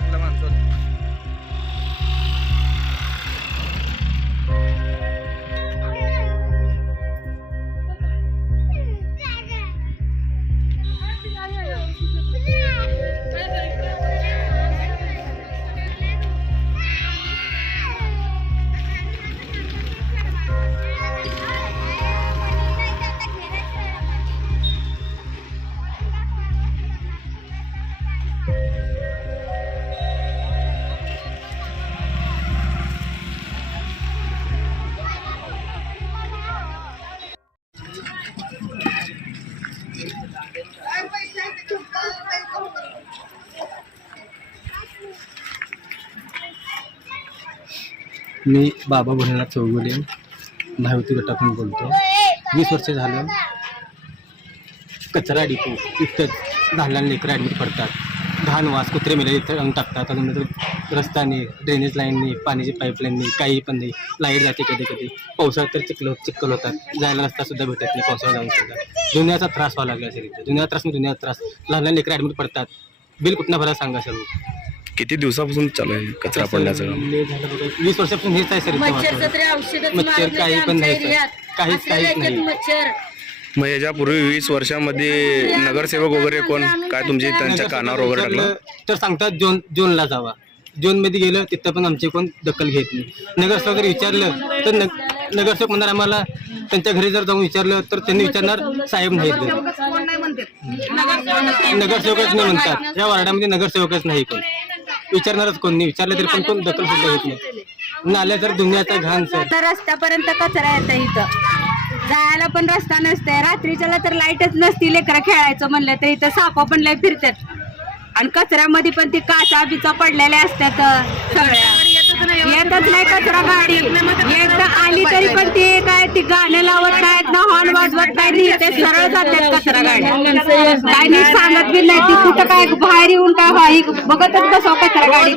कचरा टाकला मी बाबा भोलेनाथ चौगुले माहिती गटातून बोलतो. वीस वर्ष झालं. कचरा डिपो इथं लहान लहान लेकरं ॲडमिट पडतात घाण वास कुत्रे मेले इथं आणून टाकतात. अजून नंतर रस्त्याने ड्रेनेज लाईनने पाण्याची पाईपलाईनने काही पण नाही. लाइट जाते कधी कधी. पावसाळ्यात तर चिखल चिखल होतात. जायला रस्ता सुद्धा भेटत नाही पावसाळ्यात जाऊन सुद्धा. दुनियाचा त्रास व्हावा लागला असेल इथं. दुनियाचा त्रास म्हणजे दुनियाचा त्रास. लहान लहान लेकरं ॲडमिट पडतात बिल कुठनं भरा सांगा सर? किती दिवसापासून चालू आहे कचरा पडण्याचं काम. वीस वर्षापासून हेच आहे सर इथं मच्छरचं वातावरण. तरी औषधच मच्छर मारत काही नाही पण नाही आमच्या सर. एरियात. काहीच- असलं काहीच याच्यात नाही. मच्छर मग याच्यापूर्वी वीस वर्षामध्ये नगरसेवक वगैरे कोण काय तुमची त्यांच्या कानावर वगैरे टाकलं विचारलं तर सांगतात जोन जोनला जावा जोनमध्ये गेलं तिथं पण आमची कोण दखल घेत नाही नगरसेवक जर विचारलं तर नग नगरसेवक म्हणणार आम्हाला त्यांच्या घरी जर जाऊन विचारलं तर त्यांनी विचारणार साहेब घरी. नगरसेवकच नाही म्हणतात या वार्डामध्ये नगरसेवकच नाही कोण विचारणारच कोण नाही. विचारलं तरी पण कोण दखल सुद्धा घेत नाही. नाल्या तर दुनियाचा घाण सर. तर रस्त्यापर्यंत कचरा येतं इथं. जायला पण रस्ता नसते रात्रीच्याला तर लाईटच नसती. लेकरं खेळायचं म्हणलं तर इथं सापा पण लय फिरतात. आणि कचऱ्यामध्ये पण ती काचा बिचा पडलेल्या असतात सगळ्या. येतच नाही कचरा गाडी. एकदा आली तरी पण ती काय ती गाणं लावत हॉर्न वाजवत नाही नी ते सरळ जातात कचरा गाड्या? काय नीट सांगत बी नाही ती कुठं काय बाहेर येऊन काय व्हाई बघतच बसाव कचरा गाडी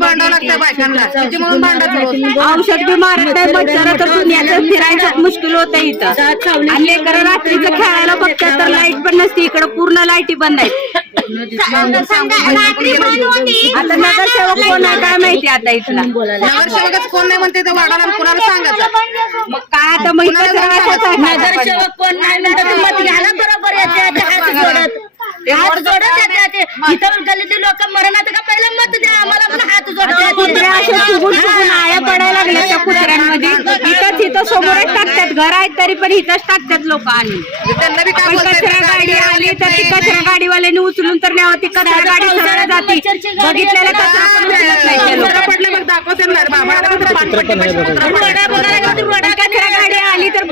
औषध बी मारत नाही मच्छर तर दुनियाचं फिरायचं मुश्किल होतं इथं. आणि लेकरं रात्रीचं खेळायला बघतात तर लाइट नसते इकडं पूर्ण लाईटी बंद आहेत. आता नगरसेवक कोण आहे काय माहिती आता इथला? नगरसेवकच कोण नाही म्हणते कुणाला सांगायचं? मग काय आता मग आहे का? नगरसेवक कोण नाही म्हणतात ते मत घ्यायला बरोबर येते ते हात जोडत. हात जोडत येते ते इथं गल्लीतली लोक मरणात का? पहिलं मत द्या आम्हाला पण हात कुत्रे जोडत असे आया पडायला लागल्या त्या समोरच टाकतात घर आहेत तरी पण इथंच टाकतात लोक आणून त्यांना बी काय पण बोलता येत कचरा नाही. गाडी आली तर ती कचरा गाडीवाल्याने उचलून तर न्यावं ती कचरा गाडी सरळ जाते. बघितलेला कचरा पण उचलत नाही ते लोक. जरा पडलं मग दाखवते ना रे बाबा आता कुत्रा पाणी चित्र पण आहे बघा पण कचरा गाडी आली तर